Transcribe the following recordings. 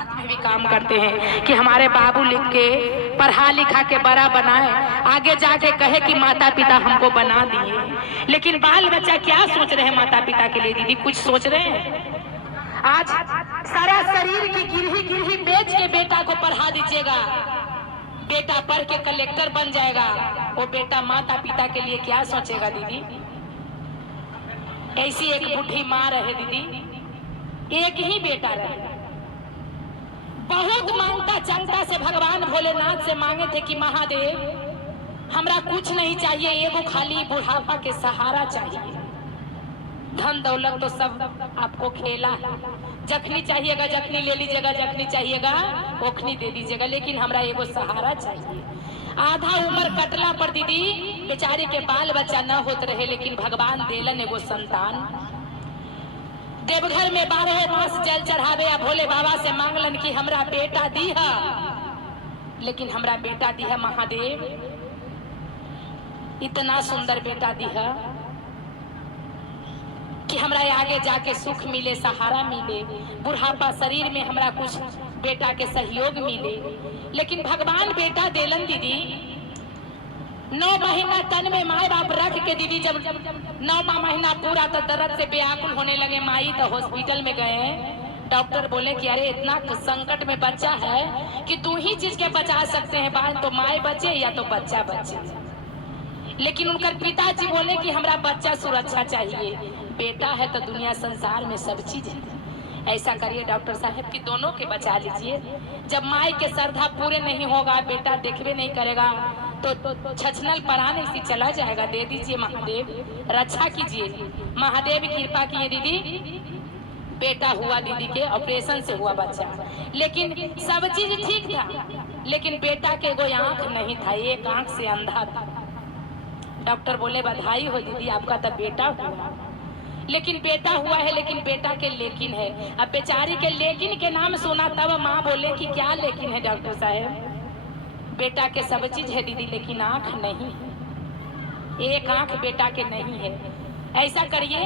साथ में भी काम करते हैं कि हमारे बाबू लिख के पढ़ा लिखा के बड़ा बनाए, आगे जाके कहे कि माता पिता हमको बना दिए। लेकिन बाल बच्चा क्या सोच रहे हैं माता पिता के लिए? दीदी कुछ सोच रहे हैं? आज सारा शरीर की गिरही बेच के बेटा को पढ़ा दीजिएगा, बेटा पढ़ के कलेक्टर बन जाएगा, वो बेटा माता पिता के लिए क्या सोचेगा? दीदी ऐसी एक बुढ़ी माँ रहे दीदी, एक ही बेटा रहे, बहुत मांगता चांगता से भगवान भोलेनाथ से मांगे थे कि महादेव हमरा कुछ नहीं चाहिए, एगो खाली बुढ़ापा के सहारा चाहिए। धन दौलत तो सब आपको खेला है, जखनी चाहिएगा जखनी ले लीजिएगा, जखनी चाहिएगा ओखनी दे दीजिएगा, लेकिन हमरा एगो सहारा चाहिए। आधा उम्र कटला पर दीदी बेचारी के बाल बच्चा न होत रहे, लेकिन भगवान देलन एगो संतान। देवघर में 12 मास जल चढ़ावे या भोले बाबा से मांगलन कि हमरा बेटा दीहा, लेकिन हमरा बेटा दीहा महादेव, इतना सुंदर बेटा दीहा कि हमरा आगे जाके सुख मिले, सहारा मिले, बुढ़ापा शरीर में हमरा कुछ बेटा के सहयोग मिले। लेकिन भगवान बेटा देलन दीदी। 9 महीना तन में माए बाप रख के दीदी जब 9वां महीना पूरा तो दर्द से बेआकुल होने लगे माई, तो हॉस्पिटल में गए। डॉक्टर बोले कि अरे इतना संकट में बच्चा है कि तू ही चीज के बचा सकते हैं, बात तो माए बचे या तो बच्चा बचे। लेकिन उनका पिताजी बोले कि हमरा बच्चा सुरक्षा चाहिए, बेटा है तो दुनिया संसार में सब चीज है। ऐसा करिए डॉक्टर साहब कि दोनों के बचा लीजिए। जब माई के श्रद्धा पूरे नहीं होगा, बेटा देखबे नहीं करेगा, तो छछनल पराने से चला जाएगा। दे दीजिए महादेव, रक्षा कीजिए। महादेव कृपा किए दीदी, बेटा हुआ दीदी के, ऑपरेशन से हुआ बच्चा, लेकिन सब चीज ठीक था, लेकिन बेटा के कोई आंख नहीं था, एक आंख से अंधा था। डॉक्टर बोले बधाई हो दीदी, आपका तो बेटा हुआ, लेकिन बेटा हुआ है, लेकिन बेटा के लेकिन है। अब बेचारी के लेकिन के नाम सुना तब माँ बोले कि क्या लेकिन है डॉक्टर साहब? बेटा के सब चीज है दीदी, लेकिन आंख नहीं है, एक आंख बेटा के नहीं है। ऐसा करिए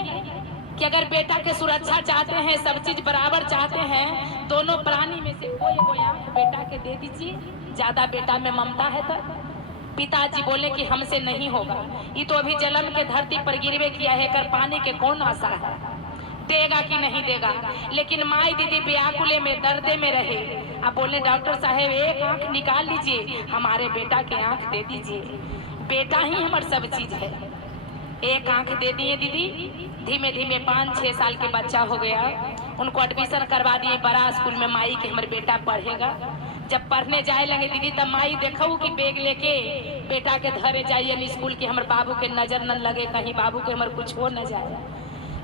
कि अगर बेटा के सुरक्षा चाहते हैं, सब चीज बराबर चाहते हैं, दोनों प्राणी में से कोई आंख बेटा के दे दीजिए। ज्यादा बेटा में ममता है तो पिताजी बोले कि हमसे नहीं होगा, ये तो अभी जन्म के धरती पर गिरवे किया है, कर पाने के कौन आशा है, देगा कि नहीं देगा। लेकिन माई दीदी व्याकुले में दर्दे में रहे। अब बोले डॉक्टर साहब एक आंख निकाल लीजिए, हमारे बेटा के आंख दे दीजिए, बेटा ही हमारे सब चीज है। एक आंख दे दिए दीदी। धीमे धीमे 5-6 साल के बच्चा हो गया, उनको एडमिशन करवा दिए बड़ा स्कूल में, माई के हमारे बेटा पढ़ेगा। जब पढ़ने जाए लगे दीदी, तब माई देखू कि बैग लेके बेटा के धरे जाइए स्कूल के, हमारे बाबू के नजर न लगे, कहीं बाबू के हमारे कुछ हो न जाए।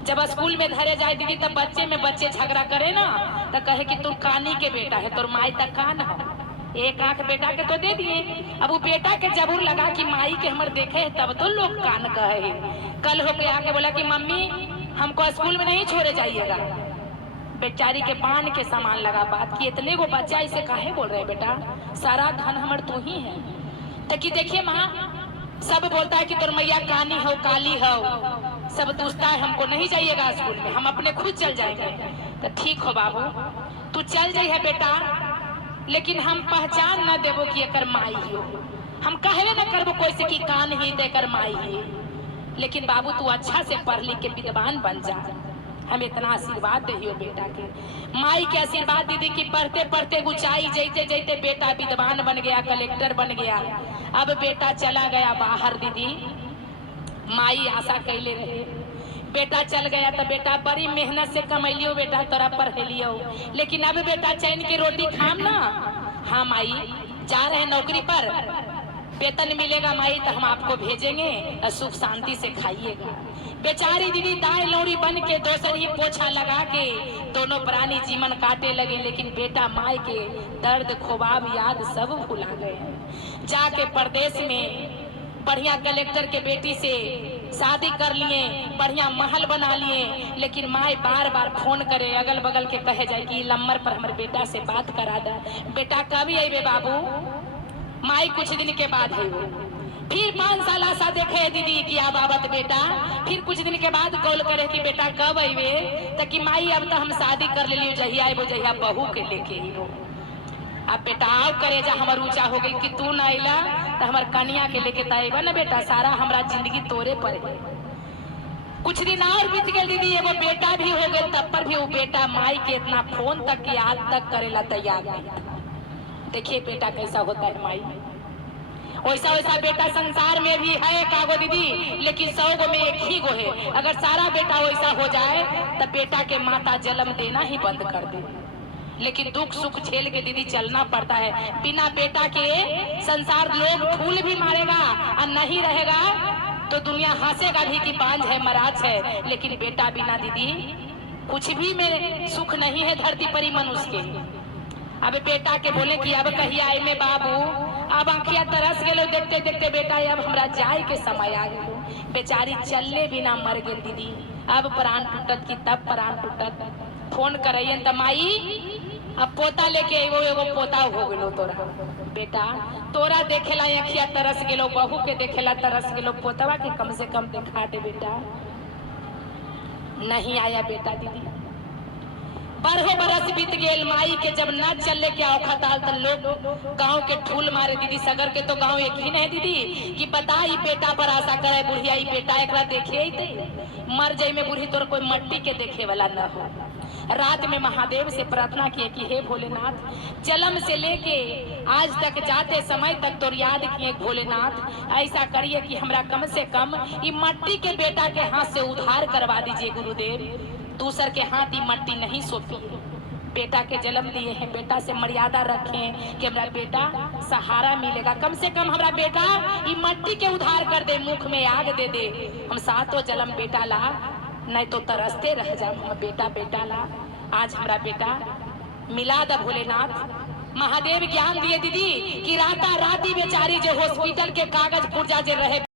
जब स्कूल में धरे जाए दीदी, तब बच्चे में बच्चे झगड़ा करे ना, तो कहे कि तू कानी के बेटा है, तो माई तक कान हो। एक आंख बेटा के तो दे दिए। अब वो बेटा के जबूर लगा कि माई के हमारे देखे है, तब तो लोग कान कहे। कल होके आके बोला कि मम्मी हमको स्कूल में नहीं छोड़े जाइएगा। बेचारी के पान के सामान लगा बात की, इतने को बच्चा इसे काहे बोल रहे बेटा, सारा धन हमार तू ही है। तो कि देखिए माँ, सब बोलता है कि तोर मैया कानी हो, काली हो, सब पूछता है, हमको नहीं जाइएगा स्कूल में, हम अपने खुद चल जाएंगे। तो ठीक हो बाबू, तू चल जाइए बेटा, लेकिन हम पहचान न देवो कि एकर माई हो, हम कहवे न करबो कोई से कि कान ही देकर माई ही। लेकिन बाबू तू अच्छा से पढ़ लिख के विद्वान बन जा, हम इतना आशीर्वाद दे बेटा के। माई के आशीर्वाद दीदी की पढ़ते पढ़ते ऊंचाई जैते जैते बेटा विद्वान बन गया, कलेक्टर बन गया। अब बेटा चला गया बाहर दीदी, माई आशा कैले रहे, बेटा चल गया तो बेटा बड़ी मेहनत से कमैलियो, बेटा तोरा पढ़ेलियो, लेकिन अब बेटा चैन की रोटी खाम ना। हाँ माई जा रहे नौकरी पर, वेतन मिलेगा माई तो हम आपको भेजेंगे, सुख शांति से खाइएगा। बेचारी दीदी दाई लौड़ी बन के दोसर ही पोछा लगा के दोनों प्राणी जीवन काटे लगे, लेकिन बेटा माई के दर्द खोबाब याद सब भुला गए। जाके परदेश में बढ़िया कलेक्टर के बेटी से शादी कर लिए, बढ़िया महल बना लिए, लेकिन माई बार बार फोन करे, अगल बगल के कहे जाए कि नंबर पर हमारे बेटा से बात करा दे। बेटा कभी अबे बाबू? माई कुछ दिन के बाद है वो फिर 5 साल आशा देखे दीदी कि अब आवत बेटा। फिर कुछ दिन के बाद कॉल करे कि बेटा कब अबे, तो कि माई अब तो हम शादी कर लियो, जहिया आबो जहिया बहू के लेके ही हो। अब बेटा आओ करे जा हमर ऊंचा हो गई कि तू ना अला तो हमार कन्या के लेके तब ना बेटा, सारा हमारा जिंदगी तोरे पर है। कुछ दिन और बीत गए दीदी, एगो बेटा भी हो गए, तब पर भी वो बेटा माई के इतना फोन तक याद तक करेला तैयार नहीं। देखिए बेटा कैसा होता है माई। वैसा वैसा बेटा संसार में भी है कागो दीदी, लेकिन 100 गो में एक ही गो है। अगर सारा बेटा वैसा हो जाए तो बेटा के माता जन्म देना ही बंद कर दे। लेकिन दुख सुख झेल के दीदी चलना पड़ता है। बिना बेटा के संसार लोग फूल भी मारेगा और नहीं रहेगा तो दुनिया हंसेगा भी कि बांझ है महाराज है। लेकिन बेटा बिना दीदी कुछ भी में सुख नहीं है धरती पर ही मनुष्य के। अब बेटा के बोले कि अब कहिया आए में बाबू, अब आंखिया तरस गए देखते देखते बेटा, अब हमरा जाए के समय आ गए। बेचारी चलने बिना मर गई दीदी। अब प्राण टूटत की तब प्राण टूटत। फोन करिए त माई अब पोता लेके एगो पोता हो गलो तोरा। बेटा तोरा देखेला आंखिया तरस गेलो, बहू के देखेला तरस गेलो, पोतवा के कम से कम देखा दे बेटा। नहीं आया बेटा दीदी। 12 बरस बीत गए माई के जब न चलने के औखत आल तो लोग गांव के ठूल मारे दीदी। सगर के तो गांव एक ही नहीं दीदी कि बता ई बेटा पर आशा करे बुढ़िया, ई बेटा एकरा देखे ही थे मर जाए में बूढ़ी तोर कोई मट्टी के देखे वाला न हो। रात में महादेव से प्रार्थना किए कि हे भोलेनाथ, जन्म से लेके आज तक जाते समय तक तो याद किए भोलेनाथ, ऐसा करिए कि हमरा कम से कम ई मट्टी के बेटा के हाथ से उद्धार करवा दीजिए गुरुदेव। दूसर के हाथ ही मट्टी नहीं सौंपी। बेटा के जन्म दिए हैं, बेटा से मर्यादा रखें कि हमारा बेटा सहारा मिलेगा। कम से कम हमारा बेटा ये मट्टी के उद्धार कर दे, मुख में आग दे दे। हम सातों जन्म बेटा ला, नहीं तो तरसते रह जाए। हम बेटा बेटा ला, आज हमारा बेटा मिला द भोलेनाथ। महादेव ज्ञान दिए दीदी कि राता राती बेचारी जो हॉस्पिटल के कागज पुर्जा जे रहे